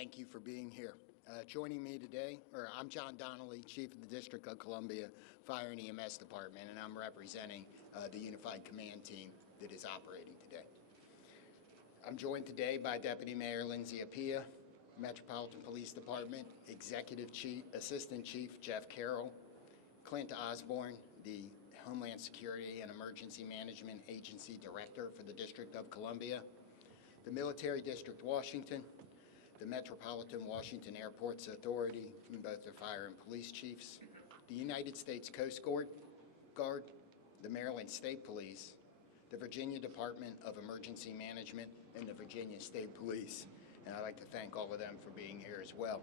thank you for being here. Joining me today, I'm John Donnelly, Chief of the District of Columbia Fire and EMS Department, and I'm representing the Unified Command Team that is operating today. I'm joined today by Deputy Mayor Lindsay Appiah, Metropolitan Police Department Executive Assistant Chief Jeff Carroll, Clint Osborne, the Homeland Security and Emergency Management Agency Director for the District of Columbia, the Military District Washington, the Metropolitan Washington Airports Authority, and both their fire and police chiefs, the United States Coast Guard, the Maryland State Police, the Virginia Department of Emergency Management, and the Virginia State Police. And I'd like to thank all of them for being here as well.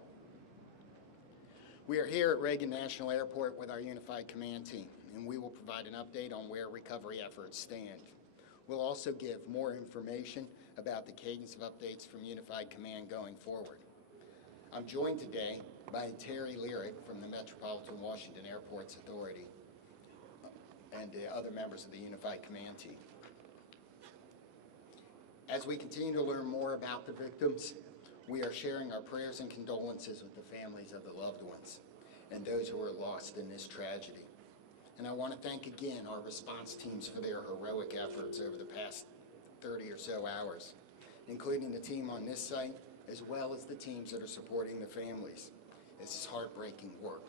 We are here at Reagan National Airport with our Unified Command Team, and we will provide an update on where recovery efforts stand. We'll also give more information about the cadence of updates from Unified Command going forward. I'm joined today by Terry Lyric from the Metropolitan Washington Airports Authority and the other members of the Unified Command Team. As we continue to learn more about the victims, we are sharing our prayers and condolences with the families of the loved ones and those who were lost in this tragedy. And I want to thank again our response teams for their heroic efforts over the past 30 or so hours, including the team on this site, as well as the teams that are supporting the families. This is heartbreaking work.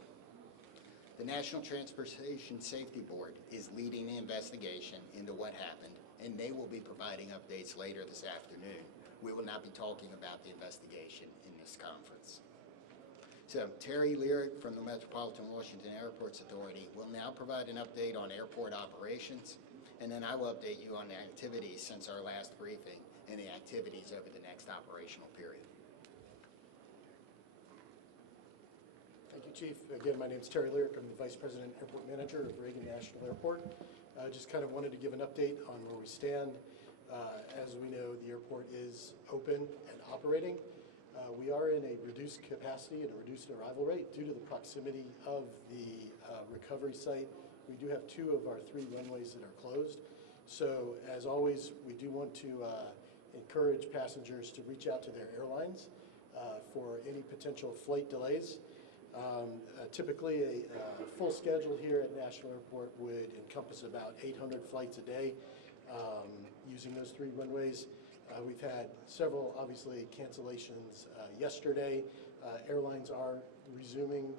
The National Transportation Safety Board is leading the investigation into what happened, and they will be providing updates later this afternoon. We will not be talking about the investigation in this conference. So Terry Lyric from the Metropolitan Washington Airports Authority will now provide an update on airport operations, and then I will update you on the activities since our last briefing and the activities over the next operational period. Thank you, Chief. Again, my name is Terry Lyric. I'm the Vice President Airport Manager of Reagan National Airport. Just kind of wanted to give an update on where we stand. As we know, the airport is open and operating. We are in a reduced capacity and a reduced arrival rate due to the proximity of the recovery site. We do have 2 of our 3 runways that are closed. So as always, we do want to encourage passengers to reach out to their airlines for any potential flight delays. Typically, a full schedule here at National Airport would encompass about 800 flights a day using those 3 runways. We've had several, obviously, cancellations yesterday. Airlines are resuming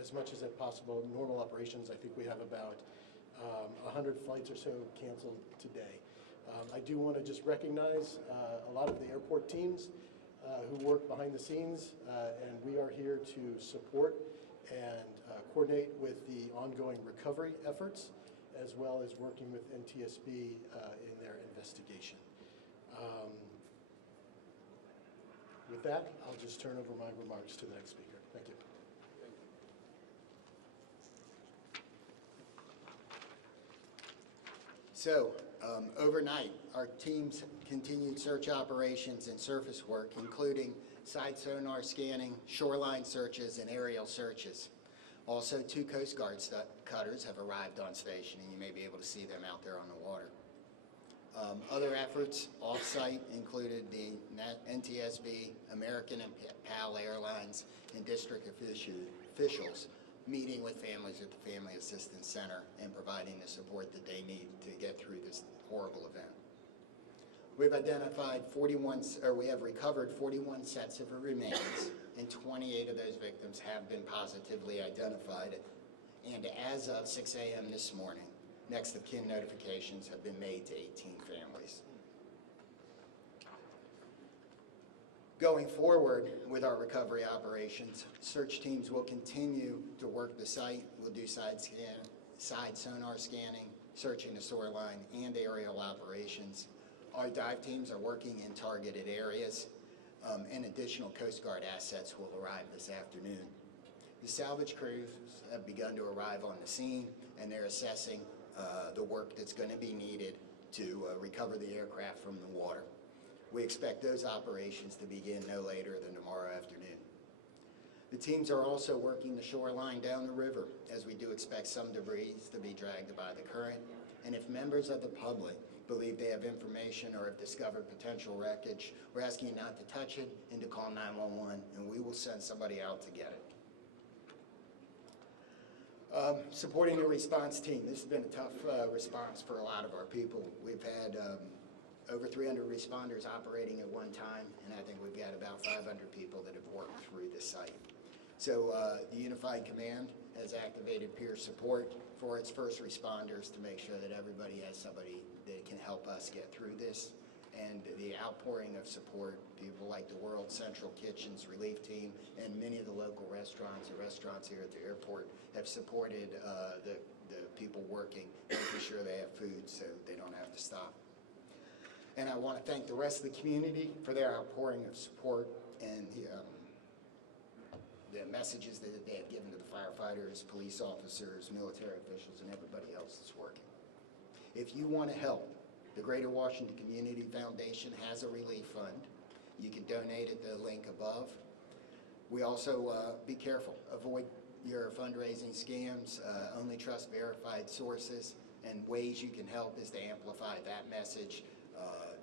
as much as possible normal operations. I think we have about 100 flights or so canceled today. I do want to just recognize a lot of the airport teams who work behind the scenes, and we are here to support and coordinate with the ongoing recovery efforts, as well as working with NTSB in their investigation. With that, I'll just turn over my remarks to the next speaker. Thank you. So, overnight, our teams continued search operations and surface work, including side sonar scanning, shoreline searches, and aerial searches. Also, 2 Coast Guard cutters have arrived on station, and you may be able to see them out there on the water. Other efforts off-site included the NTSB, American and PAL Airlines, and district officials meeting with families at the Family Assistance Center and providing the support that they need to get through this horrible event. We have recovered 41 sets of remains, and 28 of those victims have been positively identified. And as of 6 a.m. this morning, next of kin notifications have been made to 18 families. Going forward with our recovery operations, search teams will continue to work the site. We'll do side sonar scanning, searching the shoreline, and aerial operations. Our dive teams are working in targeted areas, and additional Coast Guard assets will arrive this afternoon. The salvage crews have begun to arrive on the scene, and they're assessing the work that's going to be needed to recover the aircraft from the water. We expect those operations to begin no later than tomorrow afternoon. The teams are also working the shoreline down the river, as we do expect some debris to be dragged by the current. And if members of the public believe they have information or have discovered potential wreckage, we're asking you not to touch it and to call 911, and we will send somebody out to get it. Supporting the response team. This has been a tough response for a lot of our people. We've had over 300 responders operating at one time, and I think we've got about 500 people that have worked through the site. So the Unified Command has activated peer support for its first responders to make sure that everybody has somebody that can help us get through this. And the outpouring of support, people like the World Central Kitchens Relief Team and many of the local restaurants here at the airport have supported the people working, making sure they have food so they don't have to stop. And I want to thank the rest of the community for their outpouring of support and the messages that they have given to the firefighters, police officers, military officials, and everybody else that's working. If you want to help, the Greater Washington Community Foundation has a relief fund. You can donate at the link above. We also, be careful, avoid your fundraising scams, only trust verified sources, and ways you can help is to amplify that message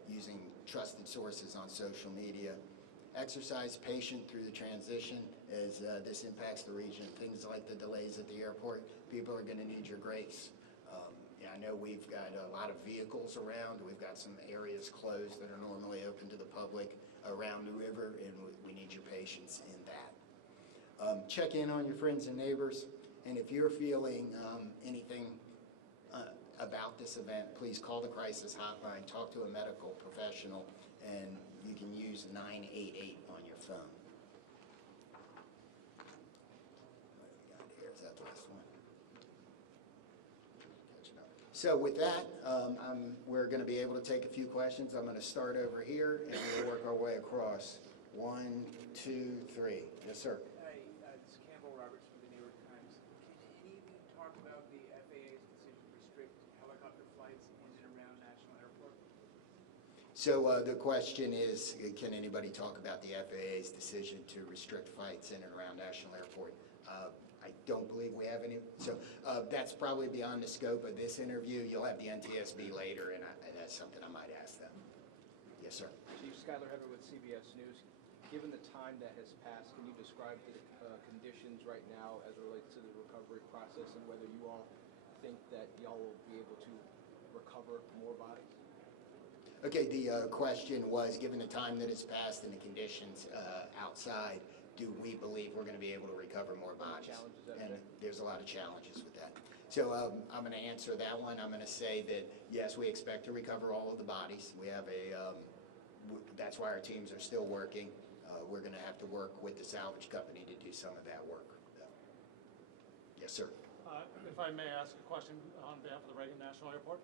using trusted sources on social media. Exercise patience through the transition as this impacts the region. Things like the delays at the airport, people are going to need your grace. I know we've got a lot of vehicles around. We've got some areas closed that are normally open to the public around the river, and we need your patience in that. Check in on your friends and neighbors, and if you're feeling anything about this event, please call the crisis hotline, talk to a medical professional, and you can use 988 on your phone. What do we got here? Is that the last one? So with that, we're going to be able to take a few questions. I'm going to start over here, and we'll work our way across. 1, 2, 3. Yes, sir. Hi, this is Campbell Roberts from the New York Times. Can any of you talk about the FAA's decision to restrict helicopter flights in and around National Airport? So the question is, can anybody talk about the FAA's decision to restrict flights in and around National Airport? I don't believe we have any. So that's probably beyond the scope of this interview. You'll have the NTSB later, and that's something I might ask them. Yes, sir. Chief Skylar Heather with CBS News. Given the time that has passed, can you describe the conditions right now as it relates to the recovery process and whether you all think that y'all will be able to recover more bodies? Okay, the question was, given the time that has passed and the conditions outside, do we believe we're going to be able to recover more bodies? And there's a lot of challenges with that. So I'm going to answer that one. I'm going to say that, yes, we expect to recover all of the bodies. We have that's why our teams are still working. We're going to have to work with the salvage company to do some of that work. Yes, sir. If I may ask a question on behalf of the Reagan National Airport.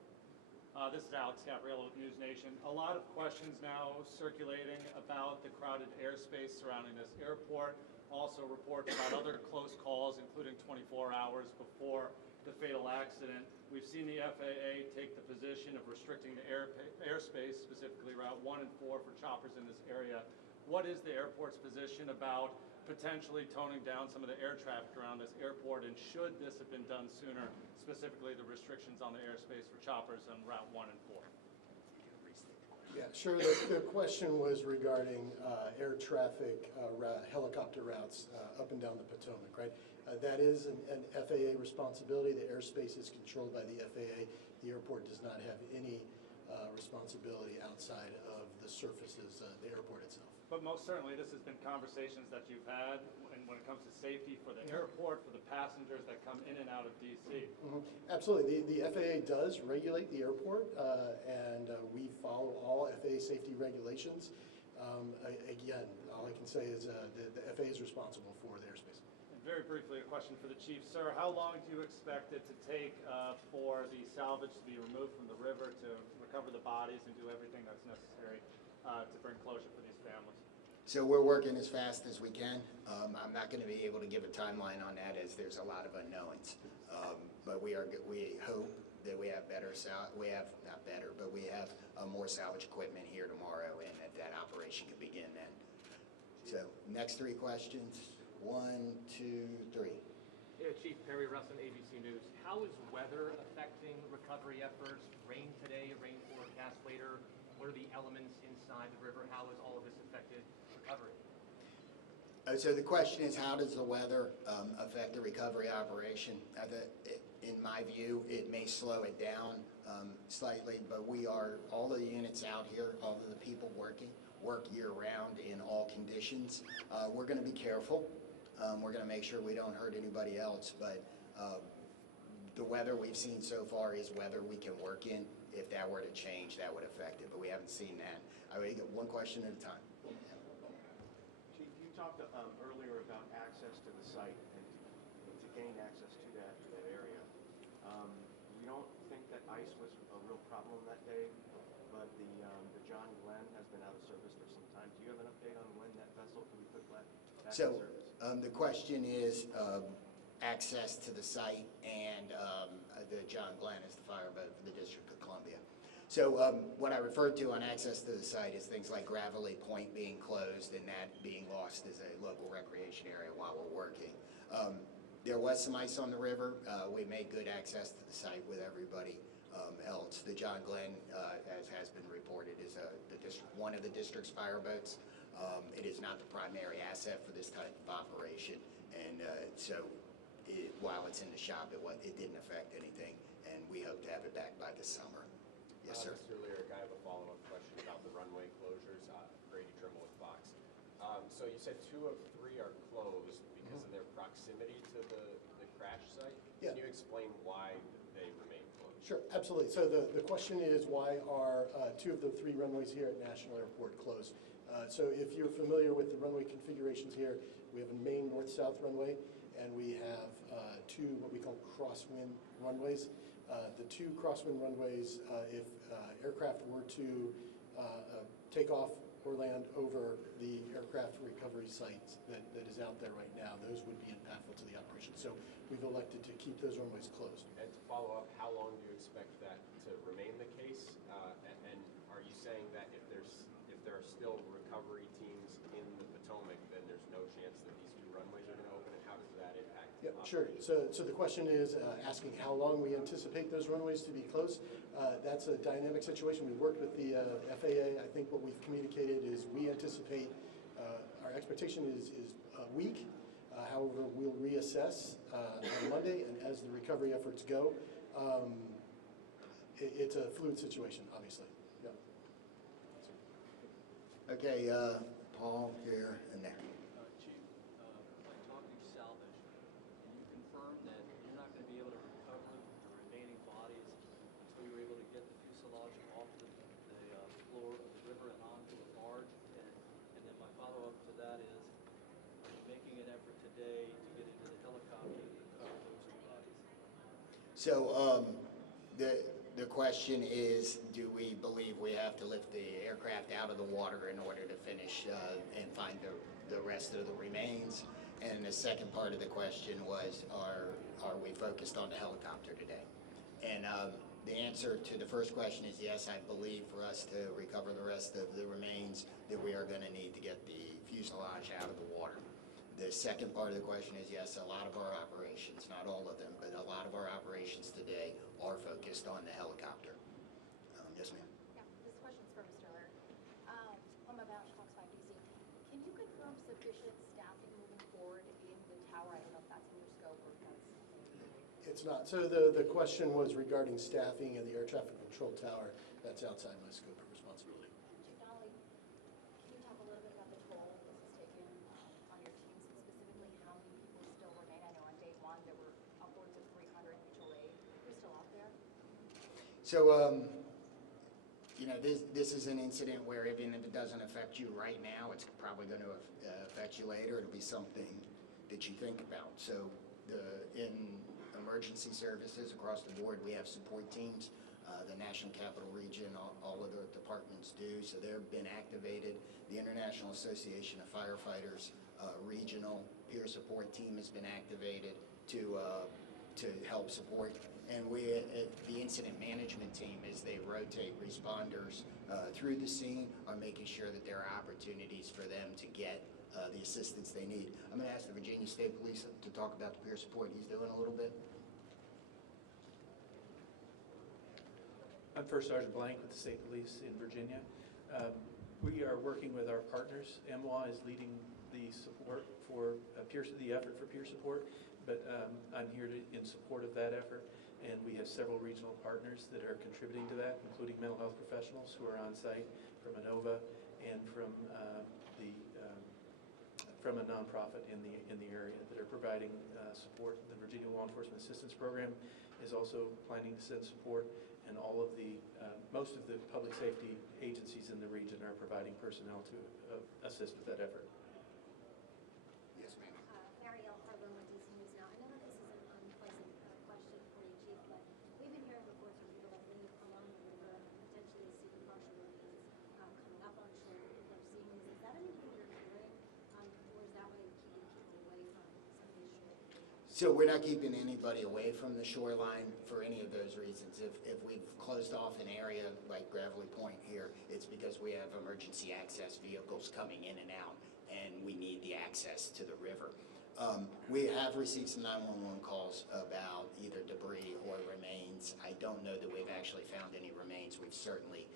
This is Alex Gabriello with News Nation. A lot of questions now circulating about the crowded airspace surrounding this airport. Also reports about other close calls, including 24 hours before the fatal accident. We've seen the FAA take the position of restricting the airspace, specifically Route 1 and 4 for choppers in this area. What is the airport's position about potentially toning down some of the air traffic around this airport, and should this have been done sooner, specifically the restrictions on the airspace for choppers on Route 1 and 4? Yeah, sure. The question was regarding air traffic, helicopter routes up and down the Potomac, right? That is an FAA responsibility. The airspace is controlled by the FAA. The airport does not have any responsibility outside of the surfaces, the airport itself. But most certainly, this has been conversations that you've had, and when it comes to safety for the airport, for the passengers that come in and out of D.C. Mm-hmm. Absolutely. The FAA does regulate the airport, and we follow all FAA safety regulations. Again, all I can say is the FAA is responsible for the airspace. And very briefly, a question for the chief. Sir, how long do you expect it to take for the salvage to be removed from the river to recover the bodies and do everything that's necessary to bring closure for these families? So we're working as fast as we can. I'm not going to be able to give a timeline on that as there's a lot of unknowns. But we hope that we have more salvage equipment here tomorrow, and that operation can begin then. So next 3 questions. 1, 2, 3. Chief Perry Russin, ABC News. How is weather affecting recovery efforts? Rain today, rain forecast later. What are the elements inside the river? How has all of this affected recovery? So the question is, how does the weather affect the recovery operation? In my view, it may slow it down slightly, but all of the units out here, all of the people work year-round in all conditions. We're going to be careful. We're going to make sure we don't hurt anybody else, but the weather we've seen so far is weather we can work in. If that were to change, that would affect it, but we haven't seen that. I would get one question at a time. Chief, you talked earlier about access to the site and to gain access to that area. You don't think that ice was a real problem that day, but the John Glenn has been out of service for some time. Do you have an update on when that vessel can be put back in So service? the question is access to the site, and the John Glenn is the fireboat for the District of Columbia. So what I referred to on access to the site is things like Gravelly Point being closed and that being lost as a local recreation area while we're working. There was some ice on the river. We made good access to the site with everybody else. The John Glenn, as has been reported, is one of the district's fireboats. It is not the primary asset for this type of operation, and while it's in the shop, it didn't affect anything, and we hope to have it back by this summer. Yes, sir. Mr. Lyric, I have a follow-up question about the runway closures. Grady Trimble with Fox. So you said 2 of 3 are closed because of their proximity to the crash site. Yeah. Can you explain why they remain closed? Sure, absolutely. So the question is, why are 2 of the 3 runways here at National Airport closed? So if you're familiar with the runway configurations here, we have a main north-south runway, and we have 2 what we call crosswind runways. The 2 crosswind runways, if aircraft were to take off or land over the aircraft recovery site that is out there right now, those would be impactful to the operation. So we've elected to keep those runways closed. And to follow up, how long do you expect that to remain the case? And are you saying that if there are still recovery teams in the Potomac, then there's no chance that these 2 runways are going to open? And how does that impact? Yeah, sure. So the question is asking how long we anticipate those runways to be closed. That's a dynamic situation. We worked with the FAA. I think what we've communicated is we anticipate, our expectation is a week. However, we'll reassess on Monday, and as the recovery efforts go, it's a fluid situation, obviously. Yeah. Okay, Paul here and there. Chief, by talking salvage, can you confirm that you're not going to be able to recover the remaining bodies until you're able to get the fuselage off the floor of the river and onto a barge? And then my follow-up to that is, are you making an effort today to get into the helicopter to recover those 2 bodies? So the question is, do we believe we have to lift the aircraft out of the water in order to finish and find the rest of the remains? And the second part of the question was, are we focused on the helicopter today? And the answer to the first question is yes. I believe for us to recover the rest of the remains that we are going to need to get the fuselage out of the water. The second part of the question is yes, a lot of our operations, not all of them, but a lot of our operations today are focused on the helicopter. Yes, ma'am. Yeah, this question's for Mr. Laird. I'm about Fox 5 DC. Can you confirm sufficient staffing moving forward in the tower? I don't know if that's in your scope or if that's something you're doing. It's not. So the question was regarding staffing in the air traffic control tower. That's outside my scope of responsibility. Chief Donnelly, can you talk a little bit about the toll this has taken on your teams, and specifically how many people still remain? I know on day 1 there were upwards of 300 mutual aid. Who's still out there? So, this is an incident where even if it doesn't affect you right now, it's probably going to affect you later. It'll be something that you think about. So in emergency services across the board, we have support teams. The National Capital Region, all of the departments do. So they've been activated. The International Association of Firefighters regional peer support team has been activated to help support. And the incident management team, as they rotate responders through the scene, are making sure that there are opportunities for them to get the assistance they need. I'm going to ask the Virginia State Police to talk about the peer support he's doing a little bit. I'm First Sergeant Blank with the State Police in Virginia. We are working with our partners. MWA is leading the support for the effort for peer support, but I'm here in support of that effort. And we have several regional partners that are contributing to that, including mental health professionals who are on site from ANOVA and from a nonprofit in the area that are providing support. The Virginia Law Enforcement Assistance Program is also planning to send support, and all of the most of the public safety agencies in the region are providing personnel to assist with that effort. Yes, ma'am. Marielle Harlan with DC News Now. I know that this is an unpleasant question for you, Chief, but we've been hearing reports from people that live along the river and potentially see the partial ravines coming up on shore. People are seeing this. Is that anything you're hearing, or is that way keeping people away from some of these shore ravines? So we're not keeping anybody away from the shoreline for any of those reasons. If we've closed off an area like Gravelly Point here, it's because we have emergency access vehicles coming in and out, and we need the access to the river. We have received some 911 calls about either debris or remains. I don't know that we've actually found any remains. We've certainly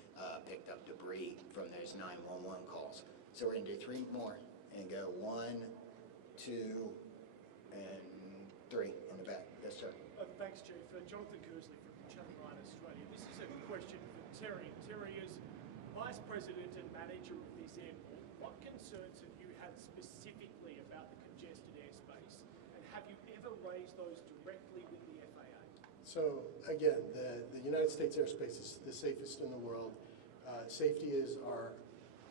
picked up debris from those 911 calls. So we're going to do 3 more and go 1, 2, and 3 in the back. Yes, sir. Thanks, Chief. Jonathan Kersley from Channel 9 Australia. This is a question for Terry. Terry, as Vice President and Manager of this airport, what concerns have you had specifically about the congested airspace, and have you ever raised those directly with the FAA? So again, the United States airspace is the safest in the world. Safety is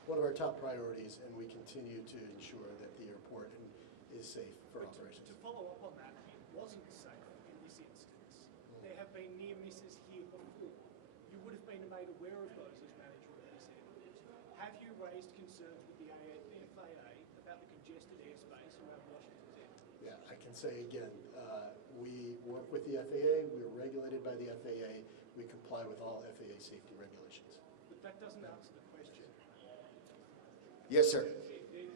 one of our top priorities, and we continue to ensure that the airport is safe for operations. To follow up on that, it wasn't safe in this instance. There have been near misses here before. You would have been made aware of those as manager of this airport. Have you raised concerns with the FAA about the congested airspace around Washington's airport? Yeah, I can say again, we work with the FAA, we're regulated by the FAA, we comply with all FAA safety regulations. But that doesn't answer the question. Yes, sir. Can you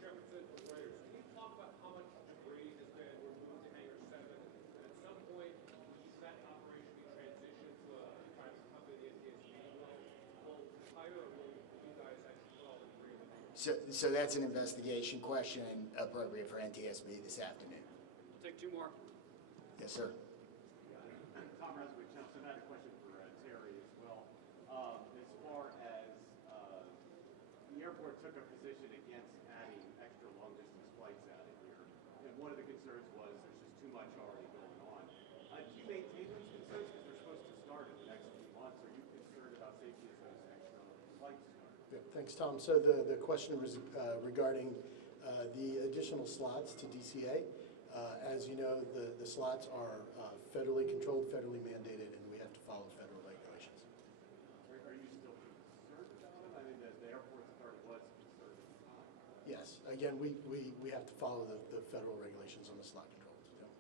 talk about how much debris has been removed to Hangar 7? And at some point, will that operation be transitioned to a private company, the NTSB? Will hire, or will you guys actually put all the debris in the So that's an investigation question appropriate for NTSB this afternoon. We'll take 2 more. Yes, sir. Tom Reswick, so I had a question for Terry as well. As far as the airport took a position against adding extra long-distance flights out of here, and one of the concerns was there's just too much already going on. Do you maintain those concerns because they're supposed to start in the next few months? Are you concerned about safety as those extra flights start? Yeah, thanks, Tom. So the question was regarding the additional slots to DCA. As you know, the slots are federally controlled, federally mandated, and we have to follow federal regulations. Are you still concerned about them? I mean, the airport authority was concerned at the time. Yes, again, we have to follow the federal regulations on the slot controls. Yeah.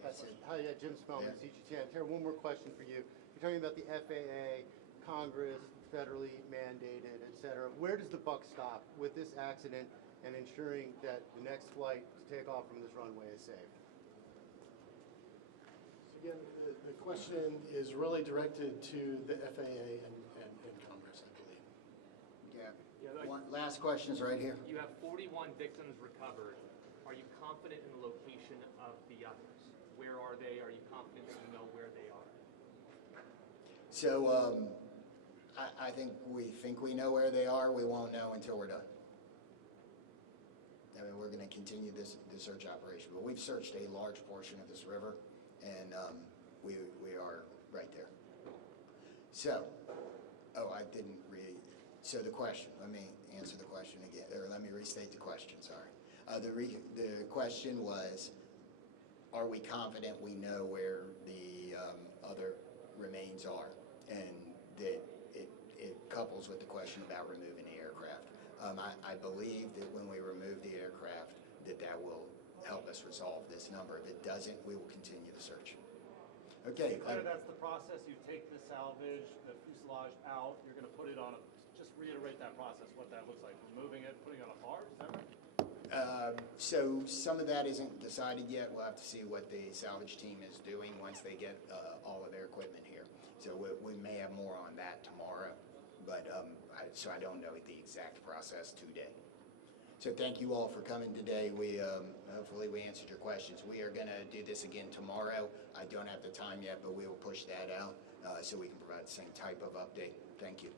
That's it. Hi, Jim Spellman, CGTN. Terry, one more question for you. You're talking about the FAA, Congress, federally mandated, et cetera. Where does the buck stop with this accident and ensuring that the next flight to take off from this runway is safe? So again, the question is really directed to the FAA and Congress, I believe. Yeah. Last question's right here. You have 41 victims recovered. Are you confident in the location of the others? Where are they? Are you confident that you know where they are? So I think we know where they are. We won't know until we're done. I mean, we're going to continue the search operation, but we've searched a large portion of this river, and we are right there. So, I didn't read. So the question. Let me answer the question again, or let me restate the question. Sorry. The question was, are we confident we know where the other remains are, and that it couples with the question about removing the aircraft. I believe that when we remove the aircraft, that will help us resolve this number. If it doesn't, we will continue the search. Okay. That's the process. You take the salvage, the fuselage out. You're going to put it on just reiterate that process, what that looks like. Removing it, putting it on a barge, is that right? So some of that isn't decided yet. We'll have to see what the salvage team is doing once they get all of their equipment here. So we may have more on that tomorrow, but so I don't know the exact process today. So thank you all for coming today. We hopefully we answered your questions. We are going to do this again tomorrow. I don't have the time yet, but we will push that out so we can provide the same type of update. Thank you.